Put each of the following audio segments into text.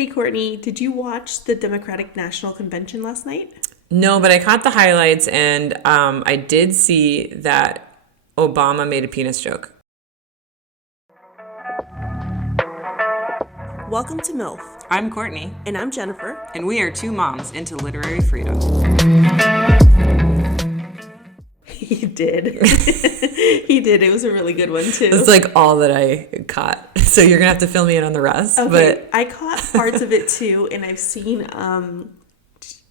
Hey, Courtney, did you watch the Democratic National Convention last night? No, but I caught the highlights, and I did see that Obama made a penis joke. Welcome to MILF, I'm Courtney, and I'm Jennifer. and we are two moms into literary freedom. He did. He did. It was a really good one, too. That's like all that I caught. So you're going to have to fill me in on the rest. Okay, I caught parts of it, too, and I've seen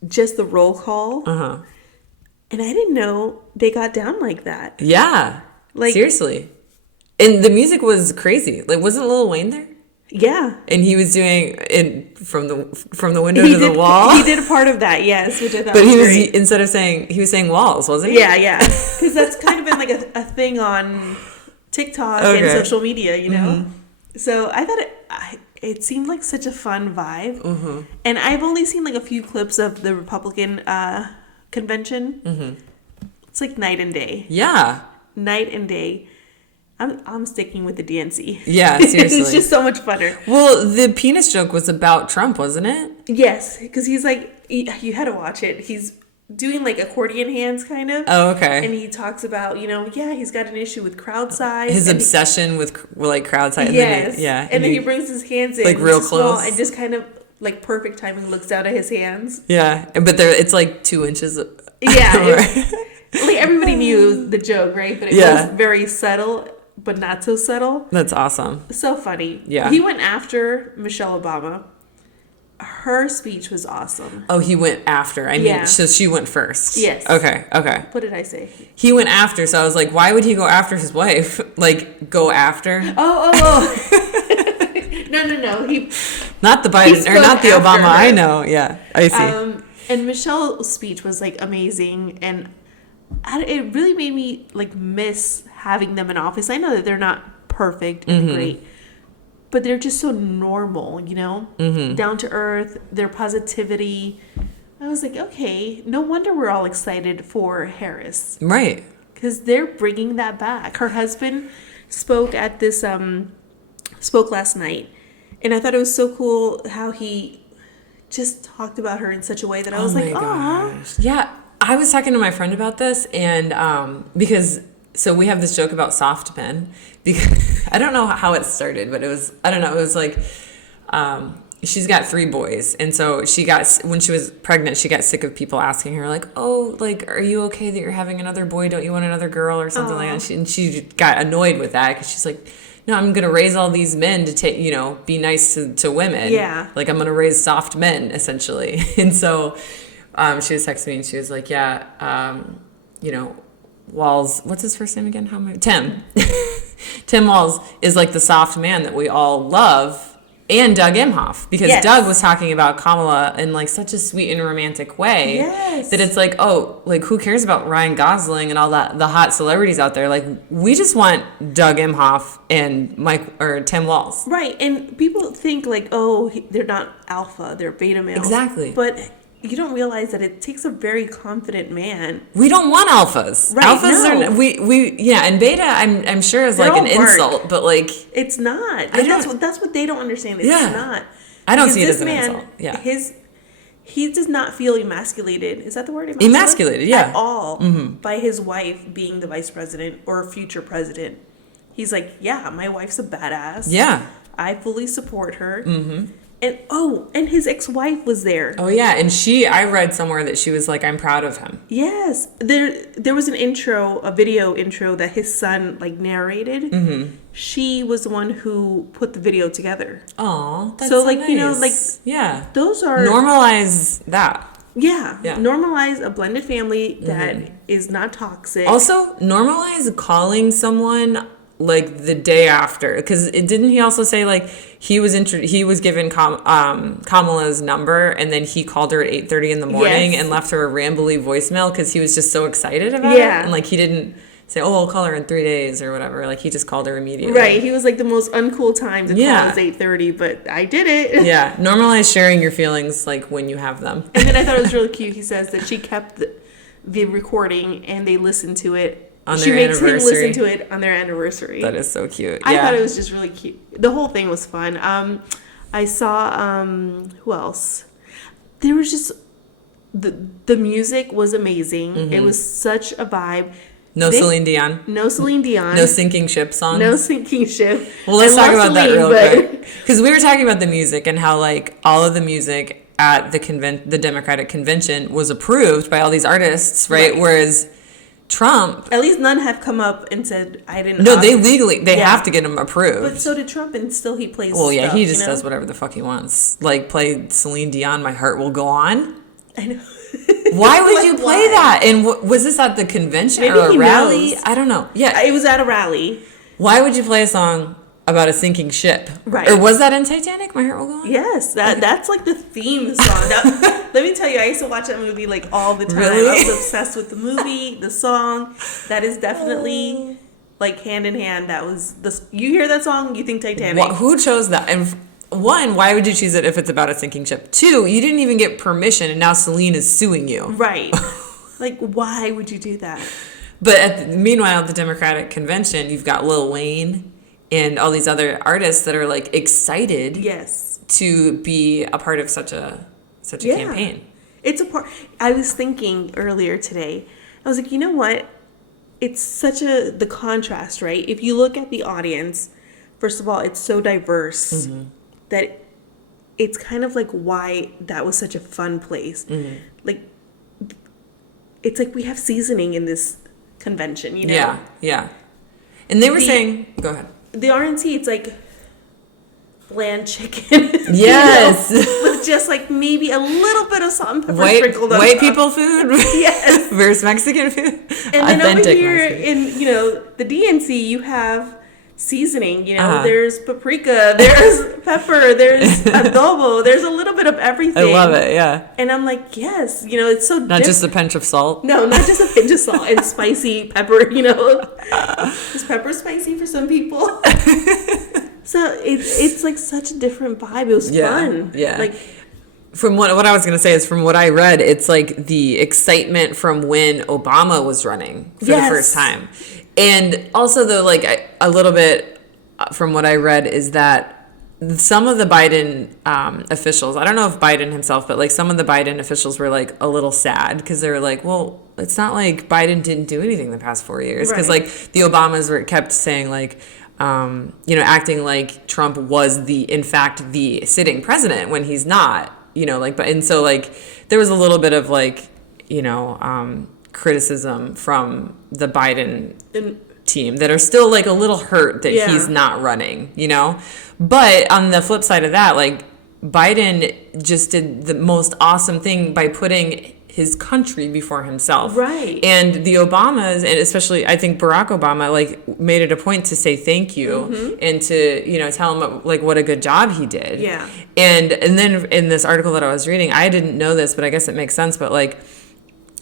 just the roll call. Uh-huh. And I didn't know they got down like that. Yeah. Like, seriously. And the music was crazy. Like, wasn't Lil Wayne there? Yeah. And he was doing from the window to the wall. He did a part of that, yes, which I thought but was he was great. instead of saying he was saying walls, wasn't he? Yeah. Because that's kind of been like a thing on TikTok and social media, you know? Mm-hmm. So I thought it seemed like such a fun vibe. Mm-hmm. And I've only seen like a few clips of the Republican convention. Mm-hmm. It's like night and day. Yeah. Night and day. I'm sticking with the DNC. Yeah, seriously. It's just so much funner. Well, the penis joke was about Trump, wasn't it? Yes, because he's like, you had to watch it. He's doing like accordion hands, kind of. Oh, okay. And he talks about, he's got an issue with crowd size. His obsession with like crowd size. Yes. And then he brings his hands in. Like real close. And just kind of like perfect timing looks down at his hands. Yeah, but it's like 2 inches. Yeah. Like everybody knew the joke, right? But it was very subtle. But not so subtle. That's awesome. So funny. Yeah. He went after Michelle Obama. Her speech was awesome. Oh, he went after. I mean, so she went first. Yes. Okay. What did I say? He went after, so I was like, why would he go after his wife? Like, go after? Oh. No. He not the Biden, or not the Obama, I know. Yeah, I see. And Michelle's speech was, like, amazing, and it really made me, like, miss having them in office. I know that they're not perfect and great, but they're just so normal, down to earth, their positivity. I was like, okay, no wonder we're all excited for Harris. Right. Because they're bringing that back. Her husband spoke at this, spoke last night, and I thought it was so cool how he just talked about her in such a way that I was like, oh. Yeah, I was talking to my friend about this, and because... So we have this joke about soft men, because I don't know how it started, but it was like, she's got 3 boys. And so when she was pregnant, she got sick of people asking her like, oh, like, are you okay that you're having another boy? Don't you want another girl or something like that? And she got annoyed with that, because she's like, no, I'm going to raise all these men to take, be nice to women. Yeah. Like, I'm going to raise soft men, essentially. And so she was texting me, and she was like, yeah, Walz, what's his first name again? Tim. Tim Walz is like the soft man that we all love, and Doug Emhoff, because Doug was talking about Kamala in like such a sweet and romantic way that it's like, oh, like who cares about Ryan Gosling and all the hot celebrities out there? Like, we just want Doug Emhoff and Tim Walz. Right, and people think like, oh, they're not alpha, they're beta males. Exactly. But you don't realize that it takes a very confident man. We don't want alphas. Right, alphas are we and beta I'm sure is like an insult, but like it's not. That's what they don't understand. It's not. I don't see it as an insult. Yeah. He does not feel emasculated. Is that the word? Emasculated, yeah. At all by his wife being the vice president or future president. He's like, yeah, my wife's a badass. Yeah. I fully support her. Mm-hmm. And his ex-wife was there. Oh, yeah. And I read somewhere that she was like, I'm proud of him. Yes. There was a video intro that his son, like, narrated. Mm-hmm. She was the one who put the video together. Oh, that's so nice. Yeah. Those are... Normalize that. Yeah. Normalize a blended family that is not toxic. Also, normalize calling someone... like the day after, because didn't he also say like he was given Kamala's number, and then he called her at 8:30 in the morning and left her a rambly voicemail because he was just so excited about it, and like he didn't say, oh, I'll call her in 3 days or whatever. Like he just called her immediately. Right, he was like the most uncool time to call is 8:30, but I did it. Yeah, normalize sharing your feelings like when you have them. And then I thought it was really cute. He says that she kept the recording and they listened to it. She makes him listen to it on their anniversary. That is so cute. I thought it was just really cute. The whole thing was fun. I saw who else? There was just the music was amazing. It was such a vibe. No Celine Dion. No Celine Dion. No sinking ship songs. No sinking ship. Well, let's talk about that real Celine, quick. Because we were talking about the music and how like all of the music at the Democratic convention was approved by all these artists, right? Whereas Trump, at least none have come up and said I didn't. No, they legally have to get him approved. But so did Trump, and still he plays. Well, yeah, stuff, he just does whatever the fuck he wants. Like play Celine Dion, "My Heart Will Go On." I know. Why would you play that? And was this at the convention Maybe or a rally? knows. I don't know. Yeah, it was at a rally. Why would you play a song about a sinking ship? Right. Or was that in Titanic? "My Heart Will Go On"? Yes, that's like the theme song. Let me tell you, I used to watch that movie like all the time. Really? I was obsessed with the movie, the song. That is definitely like hand in hand. That was you hear that song, you think Titanic. Who chose that? And one, why would you choose it if it's about a sinking ship? Two, you didn't even get permission, and now Celine is suing you. Right. Like, why would you do that? But meanwhile, at the Democratic convention, you've got Lil Wayne and all these other artists that are like excited, yes, to be a part of such a campaign. It's a part. I was thinking earlier today. I was like, you know what? It's such the contrast, right? If you look at the audience, first of all, it's so diverse that it's kind of like why that was such a fun place. Like, it's like we have seasoning in this convention, you know? Yeah. And they were saying, go ahead. The RNC, it's like bland chicken. Yes. With just like maybe a little bit of salt and pepper sprinkled on White top. people food? Yes. Versus Mexican food? And then over Authentic here Mexican. in, the DNC, you have seasoning, there's paprika, there's pepper, there's adobo, there's a little bit of everything. I love it, yeah. And I'm like, yes, it's so Not just a pinch of salt? No, not just a pinch of salt and spicy pepper, Is pepper spicy for some people? So it's like such a different vibe. It was fun. Yeah. Like, from what I was going to say is from what I read, it's like the excitement from when Obama was running for the first time. And also, though, like a little bit from what I read is that some of the Biden officials, I don't know if Biden himself, but like some of the Biden officials were like a little sad because they were like, well, it's not like Biden didn't do anything the past 4 years. Because like the Obamas kept saying like, acting like Trump was in fact the sitting president when he's not, and so like there was a little bit of like, criticism from the Biden team that are still like a little hurt that he's not running, But on the flip side of that, like Biden just did the most awesome thing by putting his country before himself. Right. And the Obamas, and especially I think Barack Obama, like made it a point to say thank you and to, tell him like what a good job he did. Yeah. And then in this article that I was reading, I didn't know this, but I guess it makes sense. But like,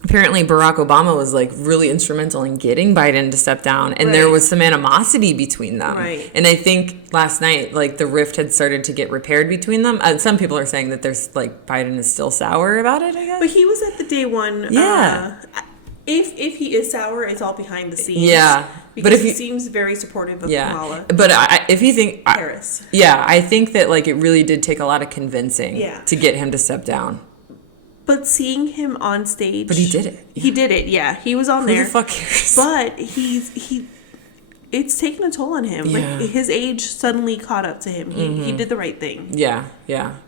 apparently Barack Obama was like really instrumental in getting Biden to step down, and there was some animosity between them. Right. And I think last night, like the rift had started to get repaired between them. And some people are saying that there's like Biden is still sour about it, I guess. But he was at the day one. Yeah. If he is sour, it's all behind the scenes. Yeah. Because but he seems very supportive of Kamala. But if you think Harris. I think that like it really did take a lot of convincing to get him to step down. But seeing him on stage, but he did it. He did it. Yeah, he was on there. Who the fuck cares? But it's taken a toll on him. Yeah. Like his age suddenly caught up to him. He did the right thing. Yeah,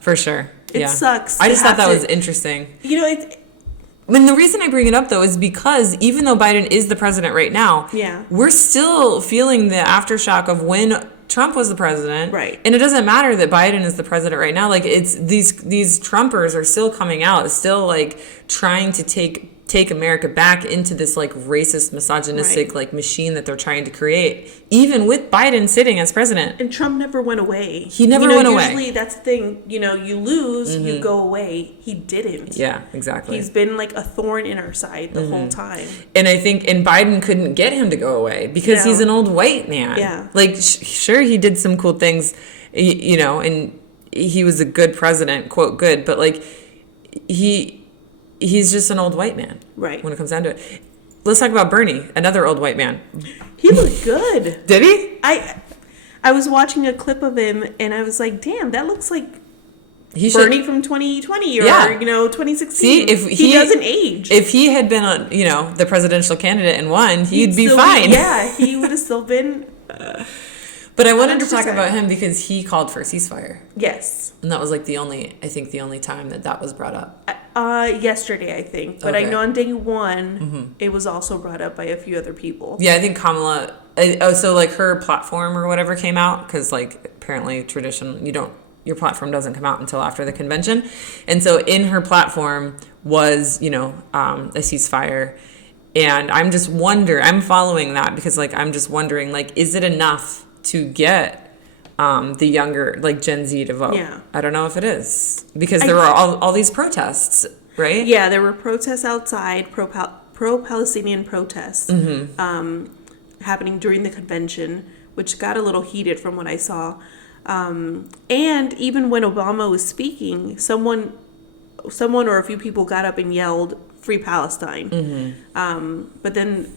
for sure. It sucks. I just thought that was interesting. And the reason I bring it up, though, is because even though Biden is the president right now, we're still feeling the aftershock of when Trump was the president. Right. And it doesn't matter that Biden is the president right now. Like, it's these Trumpers are still coming out, still, like, trying to take America back into this, like, racist, misogynistic, like, machine that they're trying to create, even with Biden sitting as president. And Trump never went away. He never went away. Usually that's the thing. You lose, you go away. He didn't. Yeah, exactly. He's been, like, a thorn in our side the whole time. And I think, Biden couldn't get him to go away because he's an old white man. Yeah. Like, sure, he did some cool things, and he was a good president, quote, good, but, like, he's just an old white man. Right. When it comes down to it. Let's talk about Bernie, another old white man. He looked good. Did he? I was watching a clip of him, and I was like, damn, that looks like He Bernie from 2020 or, Yeah. 2016. See, if he doesn't age. If he had been on, the presidential candidate and won, he'd be still fine. He would have still been. But I wanted to talk 100%. about him because he called for a ceasefire. Yes. And that was like the only time that was brought up. Yesterday, I think. But I Okay. know on day one, it was also brought up by a few other people. Yeah, I think Kamala, so like her platform or whatever came out, because like apparently your platform doesn't come out until after the convention. And so in her platform was, a ceasefire. And I'm following that because like, I'm just wondering, like, is it enough to get the younger, like Gen Z to vote? Yeah. I don't know if it is because there were all these protests, right? Yeah, there were protests outside, pro-Palestinian protests happening during the convention, which got a little heated from what I saw. And even when Obama was speaking, someone or a few people got up and yelled, "Free Palestine." But then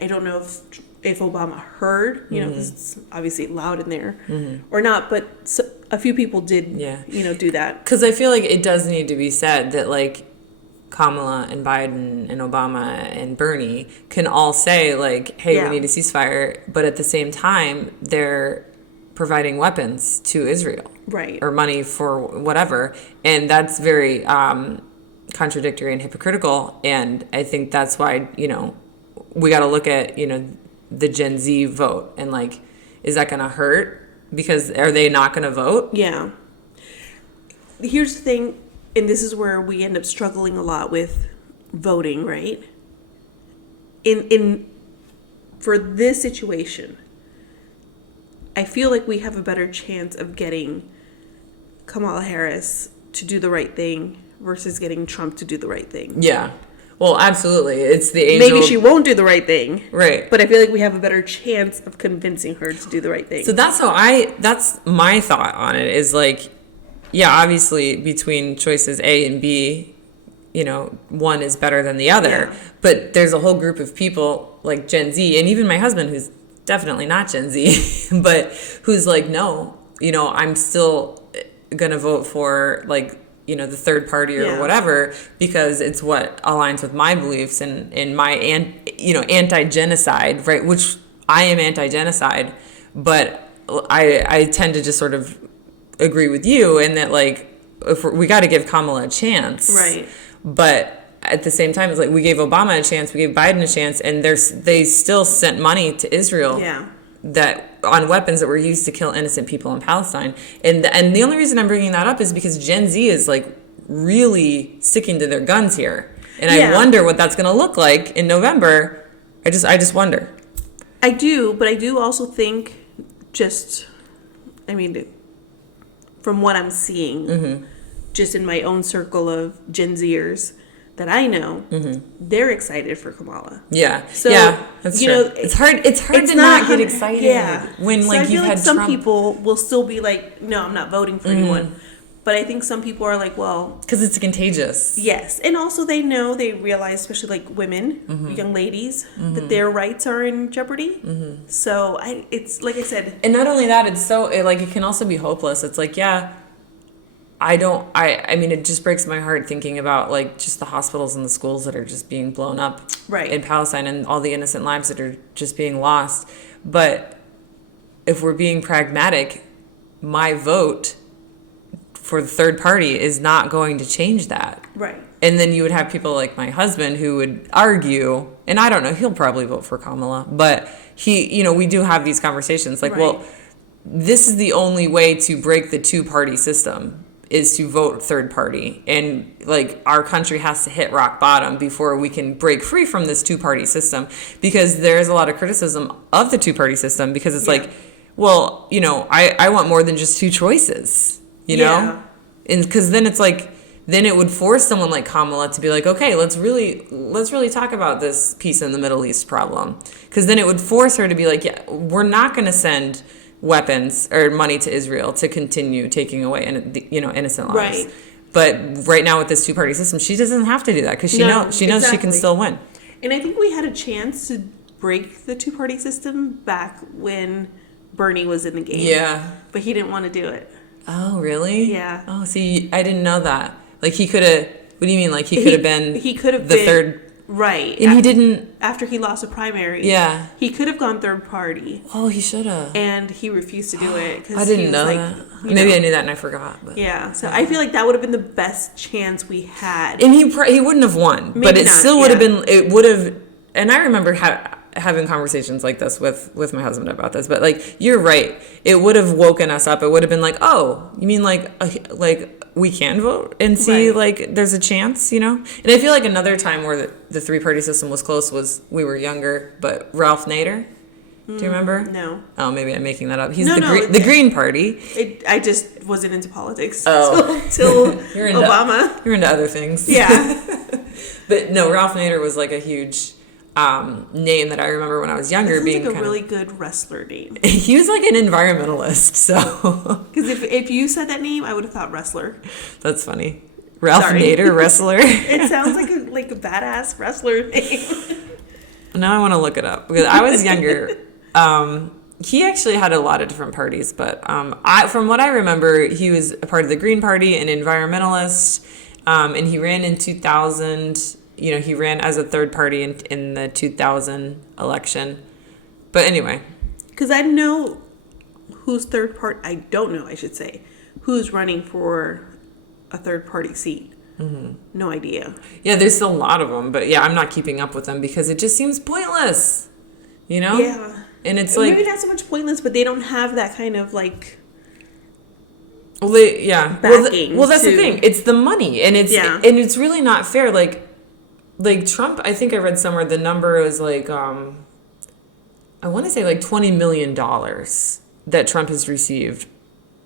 I don't know if Obama heard, 'cause it's obviously loud in there or not, but a few people did, do that. Because I feel like it does need to be said that like Kamala and Biden and Obama and Bernie can all say like, hey, we need a ceasefire. But at the same time, they're providing weapons to Israel. Right. Or money for whatever. And that's very contradictory and hypocritical. And I think that's why, we got to look at, the Gen Z vote and like, is that going to hurt? Because are they not going to vote? Yeah. Here's the thing, and this is where we end up struggling a lot with voting, right? For this situation, I feel like we have a better chance of getting Kamala Harris to do the right thing versus getting Trump to do the right thing. Yeah. Well, absolutely. It's the age-old... Maybe she won't do the right thing. Right. But I feel like we have a better chance of convincing her to do the right thing. So that's my thought on it is like, yeah, obviously between choices A and B, one is better than the other. Yeah. But there's a whole group of people like Gen Z, and even my husband, who's definitely not Gen Z, but who's like, no, I'm still going to vote for like, the third party or whatever, because it's what aligns with my beliefs and my, anti-genocide, right? Which I am anti-genocide, but I tend to just sort of agree with you in that, like, we got to give Kamala a chance. Right. But at the same time, it's like we gave Obama a chance, we gave Biden a chance, and they still sent money to Israel. Yeah. That on weapons that were used to kill innocent people in Palestine. And the only reason I'm bringing that up is because Gen Z is like really sticking to their guns here. And I wonder what that's going to look like in November. I just wonder. I do, but I do also think from what I'm seeing, just in my own circle of Gen Zers that I know, they're excited for Kamala. Yeah. So, yeah, that's true. It's hard to not get excited when so like I feel you've like had some Trump. people will still be like, no, I'm not voting for anyone. But I think some people are like, well, because it's contagious. yes. And also they realize, especially like women, young ladies, that their rights are in jeopardy. So it's like I said. And not only that, it can also be hopeless. It's like, yeah, I mean, it just breaks my heart thinking about like just the hospitals and the schools that are just being blown up in Palestine and all the innocent lives that are just being lost. But if we're being pragmatic, my vote for the third party is not going to change that. Right. And then you would have people like my husband who would argue, and I don't know, he'll probably vote for Kamala, but we do have these conversations like, well, this is the only way to break the two-party system is to vote third party. And like our country has to hit rock bottom before we can break free from this two-party system, because there's a lot of criticism of the two-party system because it's like, well, I want more than just two choices, and because then it's like, then it would force someone like Kamala to be like, okay, let's really talk about this peace in the Middle East problem. Because then it would force her to be like, yeah, we're not going to send weapons or money to Israel to continue taking away innocent lives. Right. But right now with this two-party system, she doesn't have to do that because she knows she can still win. And I think we had a chance to break the two-party system back when Bernie was in the game. Yeah. But he didn't want to do it. Oh, really? Yeah. Oh, see, I didn't know that. Like, he could have, what do you mean? Like, he could have been He could have the been, third. right. And he didn't. After he lost a primary. Yeah. He could have gone third party. Oh, he should have. And he refused to do it. I didn't know like, that. Maybe I knew that and I forgot. But. Yeah. So I feel like that would have been the best chance we had. And he wouldn't have won. Maybe but it not, still would have been, it would have, and I remember having conversations like this with my husband about this, but like, you're right. It would have woken us up. It would have been like, oh, you mean like we can vote and see like there's a chance, you know? And I feel like another time where the three-party system was close was we were younger, but Ralph Nader, do you remember? No. Oh, maybe I'm making that up. He's No, the Green Party. I just wasn't into politics You're till into, Obama. You're into other things. Yeah. But no, Ralph Nader was like a huge name that I remember when I was younger being like a kind really good wrestler name. He was like an environmentalist, so. Because if you said that name, I would have thought wrestler. That's funny. Ralph Sorry. Nader, wrestler. It sounds like a badass wrestler name. Now I want to look it up because I was younger. He actually had a lot of different parties, but from what I remember, he was a part of the Green Party, an environmentalist, and he ran in 2000. You know, he ran as a third party in the 2000 election. But anyway. Because I know who's third party. I don't know, I should say, who's running for a third party seat. Mm-hmm. No idea. Yeah, there's a lot of them. But yeah, I'm not keeping up with them because it just seems pointless. You know? Yeah. And it's like. Maybe not so much pointless, but they don't have that kind of like. Well, backing well, that's the thing. It's the money. And it's really not fair. Like Trump, I think I read somewhere the number was like, I want to say like $20 million that Trump has received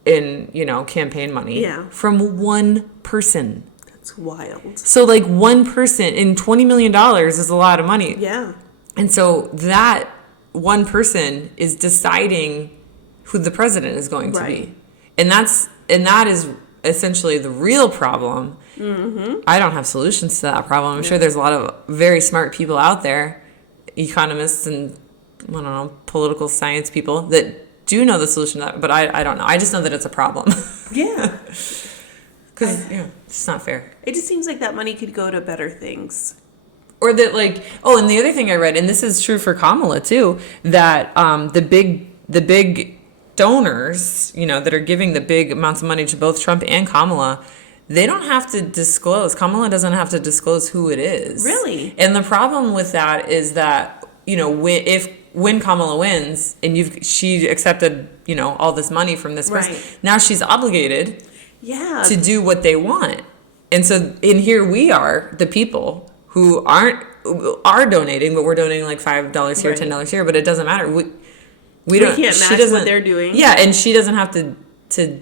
in, campaign money from one person. That's wild. So like one person in $20 million is a lot of money. Yeah. And so that one person is deciding who the president is going to be. And that is essentially the real problem. Mm-hmm. I don't have solutions to that problem. I'm sure there's a lot of very smart people out there, economists and, I don't know, political science people that do know the solution to that, but I don't know. I just know that it's a problem. Yeah. Because, it's not fair. It just seems like that money could go to better things. Or that, and the other thing I read, and this is true for Kamala too, that the big donors, that are giving the big amounts of money to both Trump and Kamala, they don't have to disclose. Kamala doesn't have to disclose who it is. Really? And the problem with that is that, when Kamala wins and she accepted, all this money from this person, now she's obligated to do what they want. And so here we are, the people who are donating, but we're donating like $5 here, $10 here, but it doesn't matter. We can't match what they're doing. Yeah, and she doesn't have to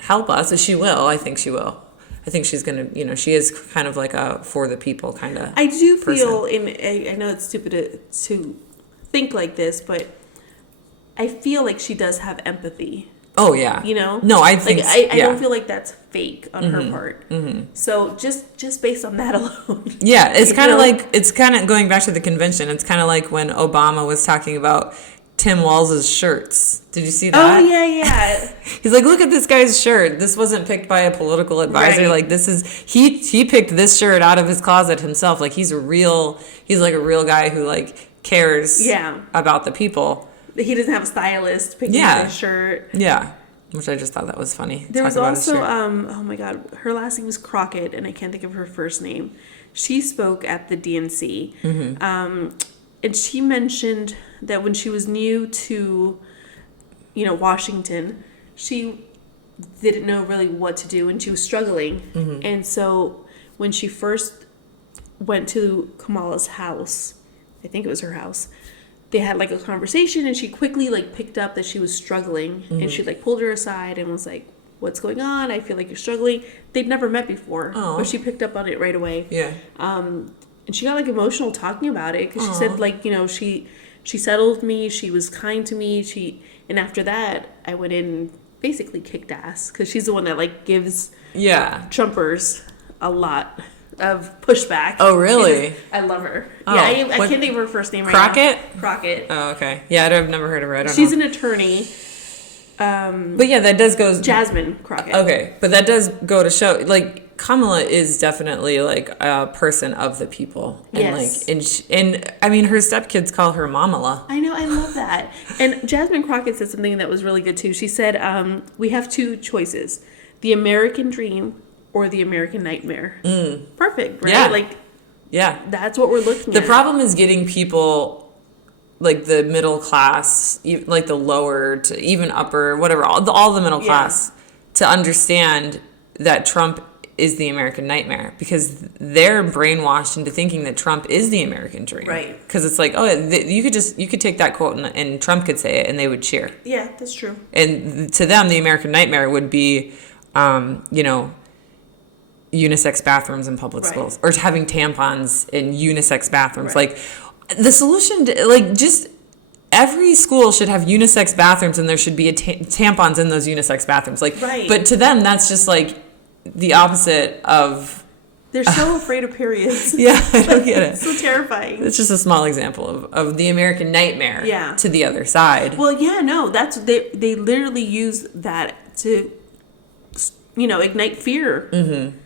help us. She will. I think she will. I think she's going to, she is kind of like a for the people kind of I do feel, I know it's stupid to think like this, but I feel like she does have empathy. Oh, yeah. No, I think... I don't feel like that's fake on her part. Mm-hmm. So just based on that alone. Yeah, it's kind of like... It's kind of going back to the convention. It's kind of like when Obama was talking about Tim Walz's shirts. Did you see that? Oh, yeah. He's like, look at this guy's shirt. This wasn't picked by a political advisor. Like, this is... He picked this shirt out of his closet himself. Like, he's like a real guy who, like, cares about the people. He doesn't have a stylist picking his shirt. Yeah. Which I just thought that was funny. There was also, oh my God, her last name was Crockett, and I can't think of her first name. She spoke at the DNC. Mm-hmm. And she mentioned that when she was new to, Washington, she didn't know really what to do, and she was struggling. Mm-hmm. And so when she first went to Kamala's house, I think it was her house, they had like a conversation, and she quickly like picked up that she was struggling. Mm-hmm. And she like pulled her aside and was like, what's going on? I feel like you're struggling. They'd never met before, but she picked up on it right away. Yeah. And she got like emotional talking about it, because she said like, she settled me. She was kind to me. And after that, I went in and basically kicked ass, because she's the one that like gives Trumpers a lot of pushback. Oh, really? I love her. Oh, yeah, I can't think of her first name right Crockett? now. Crockett. Oh, okay. Yeah, I've never heard of her. I don't know. She's an attorney. But yeah, that does go... Jasmine Crockett. Okay, but that does go to show, like, Kamala is definitely, like, a person of the people. And, Yes. like, and I mean, her stepkids call her Mamala. I know, I love that. And Jasmine Crockett said something that was really good, too. She said, we have two choices. The American dream or the American nightmare. Perfect, right? Yeah. Like, Yeah. that's what we're looking The at. problem is getting people, like the middle class, like the lower to even upper, whatever, all the middle class, to understand that Trump is the American nightmare, because they're brainwashed into thinking that Trump is the American dream. Right. Because it's like, oh, you could take that quote and Trump could say it and they would cheer. Yeah, that's true. And to them, the American nightmare would be, you know, unisex bathrooms in public schools, or having tampons in unisex bathrooms. Right. Like, the solution, like, just every school should have unisex bathrooms, and there should be tampons in those unisex bathrooms. Like, Right. But to them, that's just like the opposite of. They're so afraid of periods. Yeah, I don't get it. It's so terrifying. It's just a small example of the American nightmare. Yeah. To the other side. Well, yeah, no, they literally use that to, you know, ignite fear. Mm-hmm.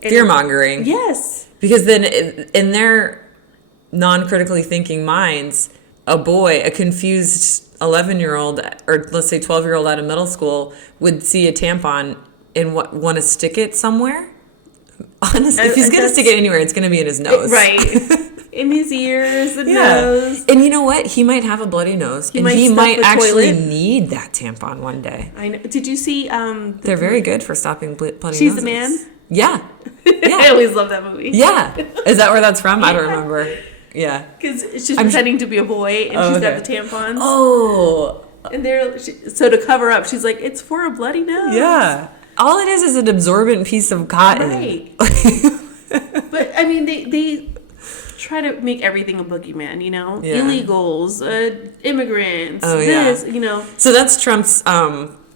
Fear mongering. Yes. Because then in their non-critically thinking minds, a confused 11-year-old, or let's say 12-year-old out of middle school, would see a tampon and want to stick it somewhere. Honestly, if he's going to stick it anywhere, it's going to be in his nose. Right. In his ears, the nose. And you know what? He might have a bloody nose, and he might actually need that tampon one day. I know. Did you see? They're very good for stopping bloody noses. She's the Man? Yeah. I always love that movie. Yeah. Is that where that's from? I don't remember. Yeah. Because she's pretending to be a boy, and she's got the tampons. Oh. And so to cover up, she's like, it's for a bloody nose. Yeah. All it is an absorbent piece of cotton. Right. But, I mean, they try to make everything a boogeyman, you know? Yeah. Illegals, immigrants, Oh, this, you know? So that's Trump's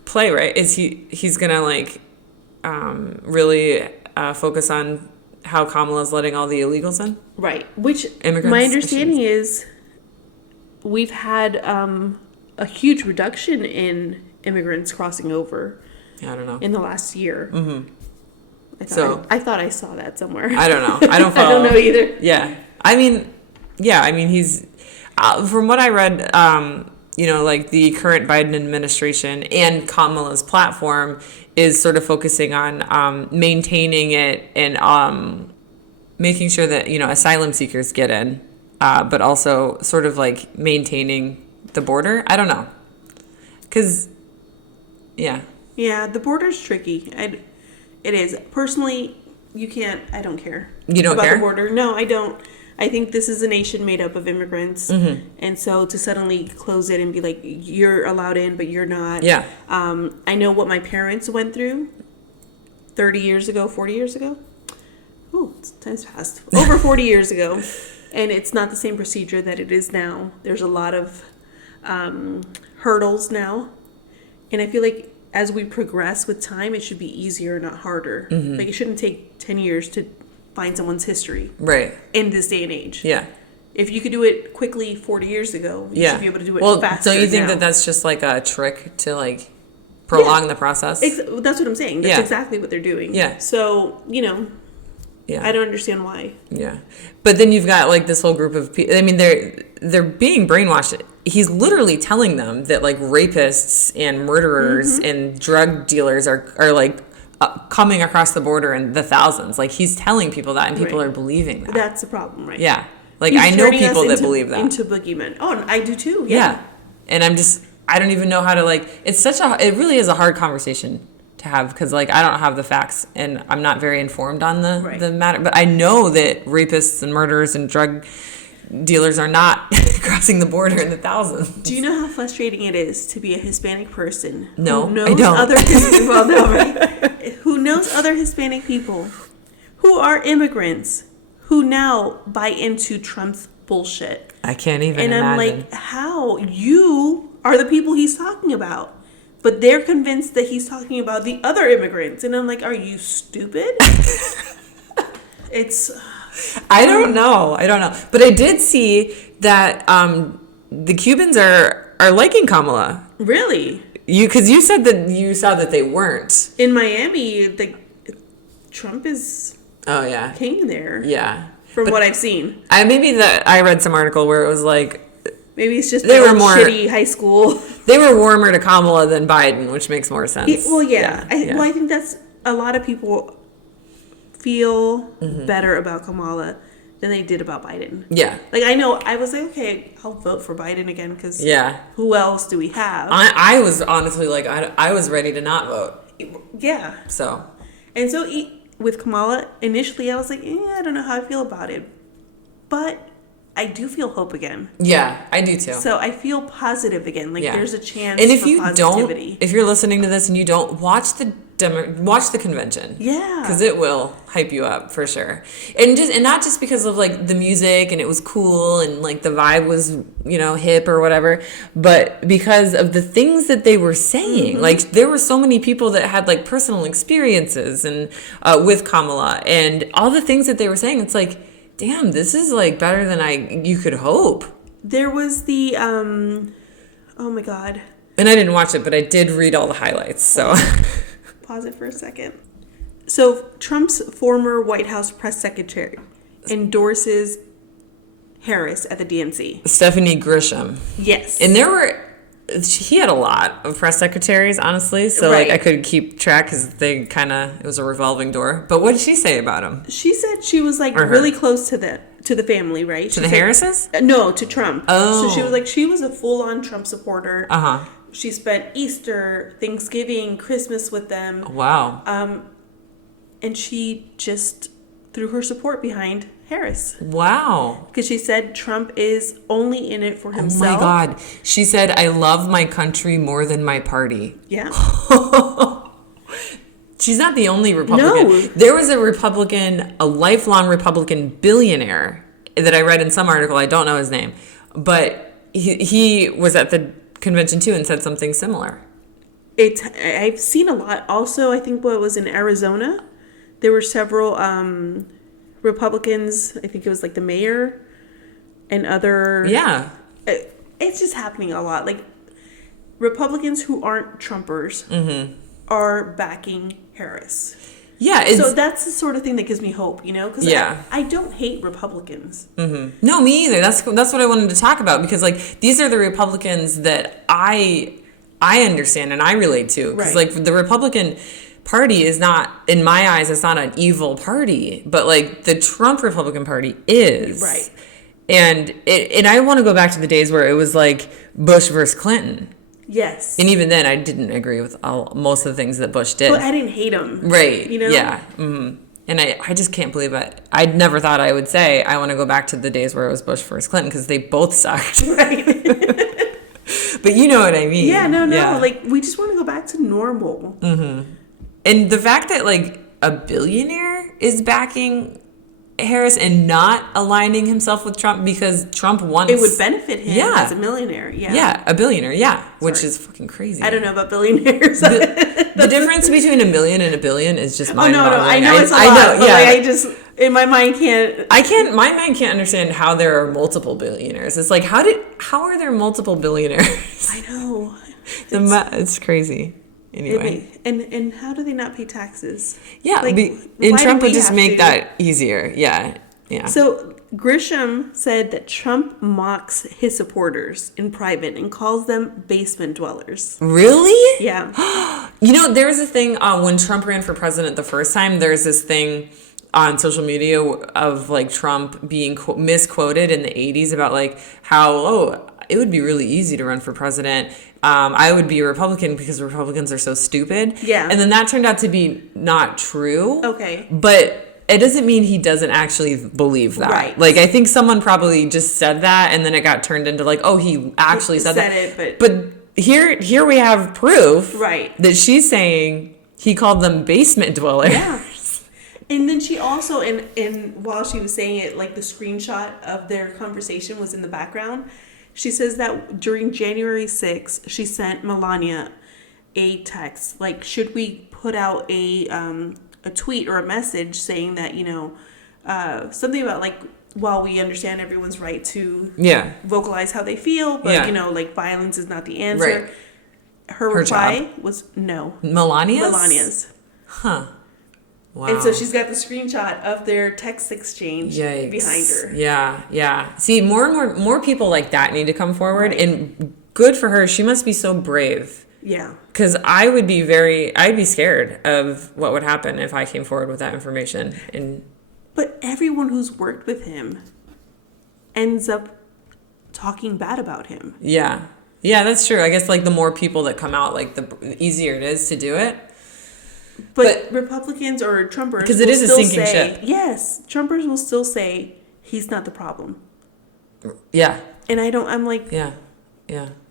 play, right? Is he's going to, like, really focus on how Kamala's letting all the illegals in? Right. Which, Immigrants, my understanding is, we've had a huge reduction in immigrants crossing over. Yeah, I don't know. In the last year. Mm-hmm. I thought I saw that somewhere. I don't know. I don't follow. I don't know either. Yeah. I mean, he's, from what I read, you know, like the current Biden administration and Kamala's platform is sort of focusing on maintaining it and making sure that, you know, asylum seekers get in, but also sort of like maintaining the border. I don't know. Because, yeah. Yeah, the border's tricky. It is. Personally, I don't care. You don't about care? the border. No, I don't. I think this is a nation made up of immigrants. Mm-hmm. And so to suddenly close it and be like, you're allowed in, but you're not. Yeah. I know what my parents went through 30 years ago, 40 years ago. Oh, time's passed. Over 40 years ago. And it's not the same procedure that it is now. There's a lot of hurdles now. And I feel like as we progress with time, it should be easier, not harder. Mm-hmm. Like, it shouldn't take 10 years to find someone's history. Right. In this day and age. Yeah. If you could do it quickly 40 years ago, you should be able to do it faster. Don't you think now. that that's just like a trick to like prolong the process? That's what I'm saying. That's exactly what they're doing. Yeah. So, you know, I don't understand why. Yeah. But then you've got like this whole group of people. I mean, they're being brainwashed. He's literally telling them that like rapists and murderers and drug dealers are like coming across the border in the thousands. Like, he's telling people that, and people are believing that. That's the problem, right? Yeah. Like, He's I know turning people us that believe that. Into boogeymen. Oh, and I do too. Yeah. And I don't even know how to, like, it really is a hard conversation to have, because like I don't have the facts and I'm not very informed on the matter, but I know that rapists and murderers and drug dealers are not crossing the border in the thousands. Do you know how frustrating it is to be a Hispanic person who knows I don't. Who knows other Hispanic people who are immigrants who now buy into Trump's bullshit? I can't even imagine. And I'm like, how? You are the people he's talking about. But they're convinced that he's talking about the other immigrants. And I'm like, are you stupid? It's I don't know. But I did see that the Cubans are liking Kamala. really Because you said that you saw that they weren't. in Miami. Trump is Oh yeah. king there. Yeah. From what I've seen. I read some article where it was like Maybe it's just they were more more shitty high school. they were warmer to Kamala than Biden, which makes more sense. Well, yeah. Yeah. I think that's a lot of people feel better about Kamala than they did about Biden. Yeah. Like, I know, I was like, okay, I'll vote for Biden again because who else do we have? I was honestly like, I was ready to not vote. Yeah. So. And so with Kamala, initially I was like, I don't know how I feel about it. But I do feel hope again. Yeah, I do too. So I feel positive again. Like there's a chance and if for you positivity. Don't, if you're listening to this and you don't, watch the convention. Yeah. Because it will hype you up for sure. And not just because of like the music and it was cool and like the vibe was, hip or whatever, but because of the things that they were saying. Like there were so many people that had like personal experiences and with Kamala and all the things that they were saying. It's like, damn, this is like better than you could hope. There was the oh my god. And I didn't watch it, but I did read all the highlights. So pause it for a second. So Trump's former White House press secretary endorses Harris at the DNC. Stephanie Grisham. Yes. And he had a lot of press secretaries, honestly. So Right. like I could keep track because it was a revolving door. But what did she say about him? She said she was like really close to the family, right? To the Harrises? No, to Trump. Oh. So she was like, she was a full-on Trump supporter. Uh-huh. She spent Easter, Thanksgiving, Christmas with them. Wow. And she just threw her support behind Harris. Wow. Because she said Trump is only in it for himself. Oh my God. She said, I love my country more than my party. Yeah. She's not the only Republican. No. There was a lifelong Republican billionaire that I read in some article. I don't know his name. But he was at the convention too and said something similar. I've seen a lot. Also, I think what was in Arizona, there were several Republicans. I think it was like the mayor and other. Yeah. It's just happening a lot. Like Republicans who aren't Trumpers are backing Harris. Yeah. So that's the sort of thing that gives me hope, because I don't hate Republicans. No, me either. That's what I wanted to talk about because like these are the Republicans that I understand and I relate to because like the Republican Party is not, in my eyes, it's not an evil party, but like the Trump Republican Party is. Right. And I want to go back to the days where it was like Bush versus Clinton. Yes. And even then, I didn't agree with most of the things that Bush did. But I didn't hate him. Right. Yeah. Mm-hmm. And I just can't believe it. I never thought I would say I want to go back to the days where it was Bush versus Clinton because they both sucked. Right. But you know what I mean. Yeah, no. Like, we just want to go back to normal. Mm-hmm. And the fact that, like, a billionaire is backing Harris and not aligning himself with Trump because Trump wants... It would benefit him as a millionaire, Yeah, a billionaire, which is fucking crazy. I don't know about billionaires. The difference between $1 million and $1 billion is just mind-boggling. No, I know it's a lot, but like, I just... In my mind my mind can't understand how there are multiple billionaires. It's like, how are there multiple billionaires? I know. It's crazy. Anyway. And how do they not pay taxes? Yeah, and Trump would just make that easier. Yeah. So Grisham said that Trump mocks his supporters in private and calls them basement dwellers. Really? Yeah. There was a thing when Trump ran for president the first time. There's this thing on social media of like Trump being misquoted in the 80s about like how, it would be really easy to run for president. I would be a Republican because Republicans are so stupid. Yeah. And then that turned out to be not true. Okay. But it doesn't mean he doesn't actually believe that. Right. Like, I think someone probably just said that and then it got turned into like, he actually said that. It, but here we have proof that she's saying he called them basement dwellers. Yeah. And then she also, and while she was saying it, like the screenshot of their conversation was in the background. She says that during January 6th, she sent Melania a text, like, should we put out a tweet or a message saying that, something about like, while we understand everyone's right to vocalize how they feel, but like violence is not the answer. Right. Her reply was no. Melania's? Huh. Wow. And so she's got the screenshot of their text exchange behind her. Yeah. See, more and more people like that need to come forward, and good for her. She must be so brave. Yeah. Because I'd be scared of what would happen if I came forward with that information. But everyone who's worked with him ends up talking bad about him. Yeah. Yeah, that's true. I guess like the more people that come out, like the easier it is to do it. But Republicans or Trumpers, because it is a sinking ship. Yes, Trumpers will still say he's not the problem. Yeah. And I'm like, yeah.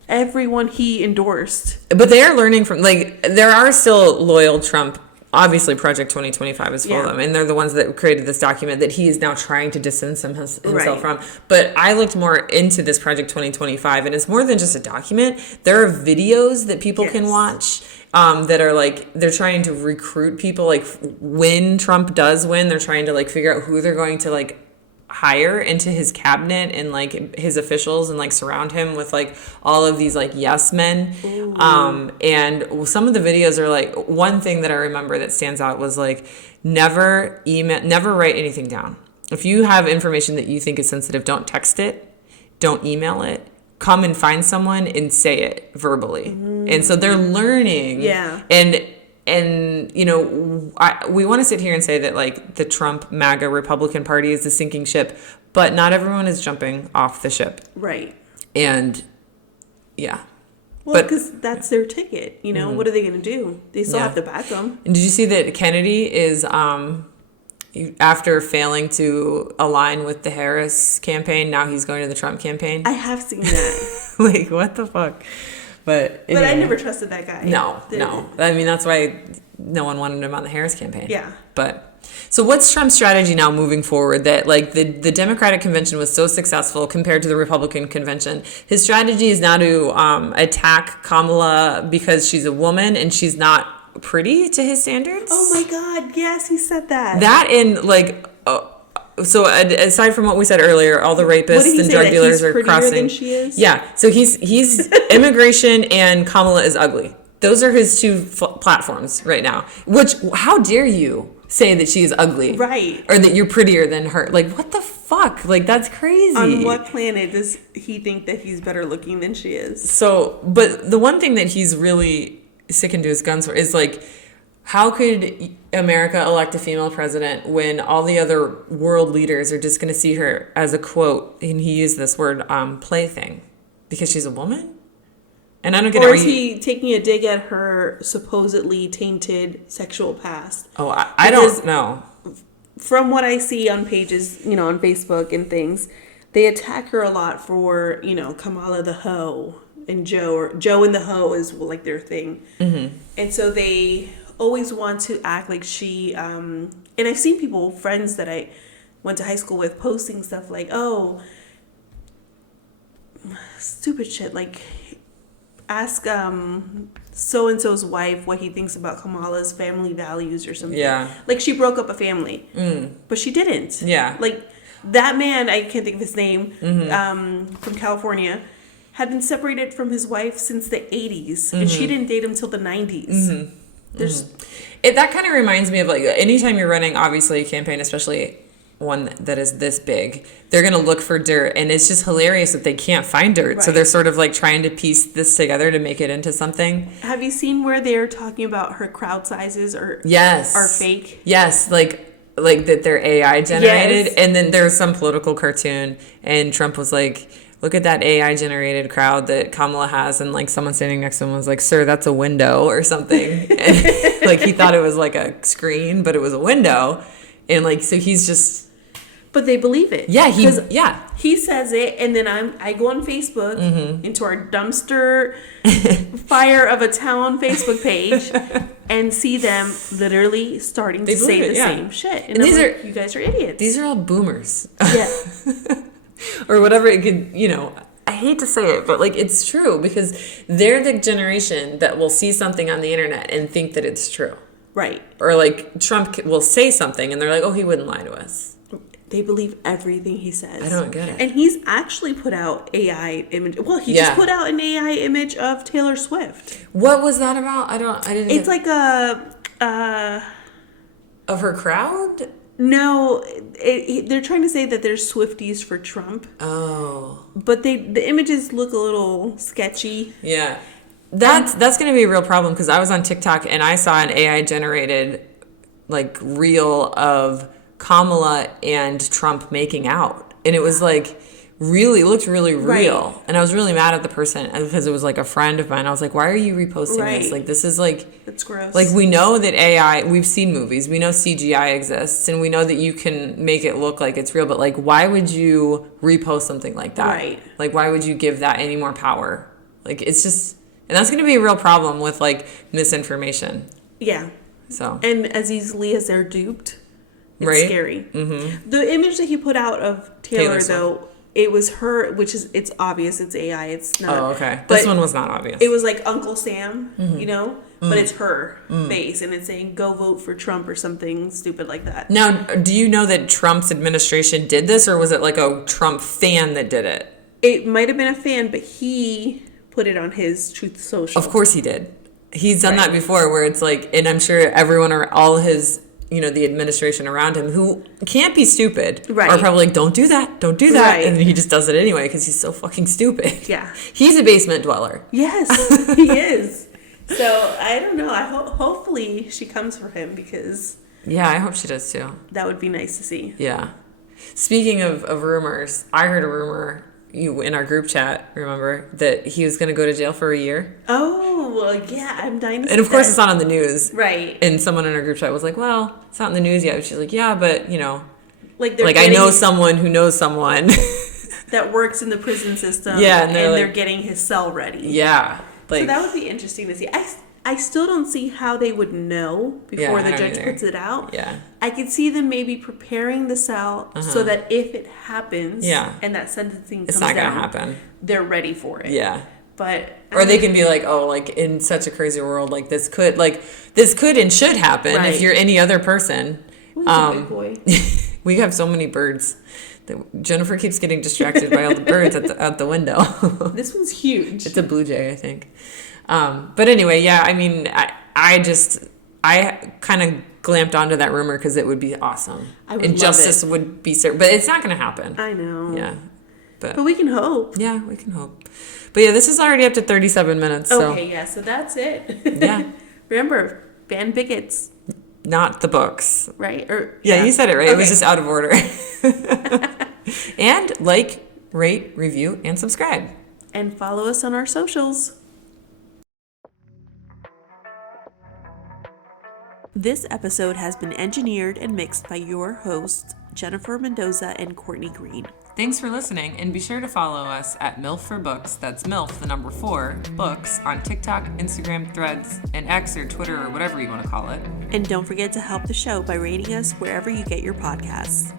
Everyone he endorsed. But they are learning from, like, there are still loyal Trump. Obviously, Project 2025 is full of them. And they're the ones that created this document that he is now trying to distance himself from. But I looked more into this Project 2025, and it's more than just a document. There are videos that people can watch that are, like, they're trying to recruit people. Like, when Trump does win, they're trying to, like, figure out who they're going to, like, hire into his cabinet and like his officials and like surround him with like all of these like yes men. And some of the videos are like, one thing that I remember that stands out was like never write anything down. If you have information that you think is sensitive, don't text it, don't email it, come and find someone and say it verbally. And so they're learning. And you know, we want to sit here and say that like the Trump MAGA Republican Party is the sinking ship, but not everyone is jumping off the ship. Right. And yeah. Well, because that's their ticket. You know, what are they going to do? They still have to back them. And did you see that Kennedy is, after failing to align with the Harris campaign, now he's going to the Trump campaign? I have seen that. Like, what the fuck? But anyway. I never trusted that guy. No. I mean, that's why no one wanted him on the Harris campaign. Yeah. But so what's Trump's strategy now moving forward? That like the Democratic convention was so successful compared to the Republican convention. His strategy is now to attack Kamala because she's a woman and she's not pretty to his standards. Oh my God! Yes, he said that. That and like. So aside from what we said earlier, all the rapists and drug dealers are crossing. Than she is? Yeah. So he's immigration and Kamala is ugly. Those are his two platforms right now. Which, how dare you say that she is ugly? Right. Or that you're prettier than her? Like, what the fuck? Like, that's crazy. On what planet does he think that he's better looking than she is? So, but the one thing that he's really sticking to his guns for is like, how could America elect a female president when all the other world leaders are just going to see her as a quote, and he used this word, plaything, because she's a woman? And I don't get it. Or is he taking a dig at her supposedly tainted sexual past? Oh, I don't know. From what I see on pages, you know, on Facebook and things, they attack her a lot for, you know, Kamala the hoe and Joe, or Joe and the hoe is like their thing. Mm-hmm. And so they always want to act like she, and I've seen people, friends that I went to high school with, posting stuff like, oh, stupid shit, like, ask so-and-so's wife what he thinks about Kamala's family values or something. Yeah. Like, she broke up a family. But she didn't. Yeah. Like, that man, I can't think of his name, from California, had been separated from his wife since the 80s. And she didn't date him till the 90s. That kind of reminds me of like anytime you're running obviously a campaign, especially one that is this big, they're going to look for dirt, and it's just hilarious that they can't find dirt. Right. So they're sort of like trying to piece this together to make it into something. Have you seen where they're talking about her crowd sizes are fake? Yes, like that they're AI generated. Yes. And then there's some political cartoon and Trump was like, look at that AI generated crowd that Kamala has, and like someone standing next to him was like, sir, that's a window or something. And, like he thought it was like a screen, but it was a window. And like, so he's just, but they believe it. Yeah, he says it, and then I go on Facebook into our dumpster fire of a town Facebook page and see them literally starting to say the same shit. And these are, you guys are idiots. These are all boomers. Yeah. Or whatever it could, you know, I hate to say it, but like it's true because they're the generation that will see something on the internet and think that it's true. Right. Or like Trump will say something and they're like, oh, he wouldn't lie to us. They believe everything he says. I don't get it. And he's actually put out AI image. Well, he Yeah. just put out an AI image of Taylor Swift. What was that about? I didn't. It's like a. Of her crowd? No, they're trying to say that there's Swifties for Trump. Oh. But the images look a little sketchy. Yeah. That's going to be a real problem because I was on TikTok and I saw an AI generated like reel of Kamala and Trump making out. And it was like looked really real. Right. And I was really mad at the person because it was like a friend of mine. I was like, why are you reposting this? Like, this is like... That's gross. Like, we know that AI... We've seen movies. We know CGI exists. And we know that you can make it look like it's real. But, like, why would you repost something like that? Right. Like, why would you give that any more power? Like, it's just... And that's going to be a real problem with, like, misinformation. Yeah. So... And as easily as they're duped, it's right? scary. Mm-hmm. The image that he put out of Taylor Swift. though... It was her, which is, it's obvious, it's AI, it's not. Oh, okay. This one was not obvious. It was like Uncle Sam, you know? But it's her face, and it's saying, go vote for Trump or something stupid like that. Now, do you know that Trump's administration did this, or was it like a Trump fan that did it? It might have been a fan, but he put it on his Truth Social. Of course he did. He's done that before where it's like, and I'm sure everyone or all his... the administration around him who can't be stupid are probably like, don't do that. Right. And he just does it anyway because he's so fucking stupid. Yeah. He's a basement dweller. Yes, he is. So, I don't know. Hopefully she comes for him because... Yeah, I hope she does too. That would be nice to see. Yeah. Speaking of rumors, I heard a rumor in our group chat, remember, that he was going to go to jail for a year. Oh, well, yeah, I'm dying to see And of course that. it's not on the news. Right. And someone in our group chat was like, well, it's not in the news yet. She's like, yeah, but, Like I know someone who knows someone. that works in the prison system. Yeah, and they're getting his cell ready. Yeah. So that would be interesting to see. I still don't see how they would know before the judge puts it out. Yeah. I could see them maybe preparing the cell so that if it happens and that sentencing comes down, it's not going to happen. They're ready for it. Yeah. But or they can be like, oh, like in such a crazy world, like this could and should happen if you're any other person. Big boy. We have so many birds. Jennifer keeps getting distracted by all the birds at the window. This one's huge. It's a blue jay, I think. But anyway, yeah, I mean, I kind of glamped onto that rumor because it would be awesome. I would and love justice it. would be certain. But it's not going to happen. I know. Yeah. But we can hope. Yeah, we can hope. But yeah, this is already up to 37 minutes. So. Okay, yeah, so that's it. Yeah. Remember, ban bigots. Not the books. Right? Yeah, you said it right. Okay. It was just out of order. And like, rate, review, and subscribe. And follow us on our socials. This episode has been engineered and mixed by your hosts, Jennifer Mendoza and Courtney Green. Thanks for listening, and be sure to follow us at MILF for Books, that's MILF, the number 4, Books, on TikTok, Instagram, Threads, and X or Twitter or whatever you want to call it. And don't forget to help the show by rating us wherever you get your podcasts.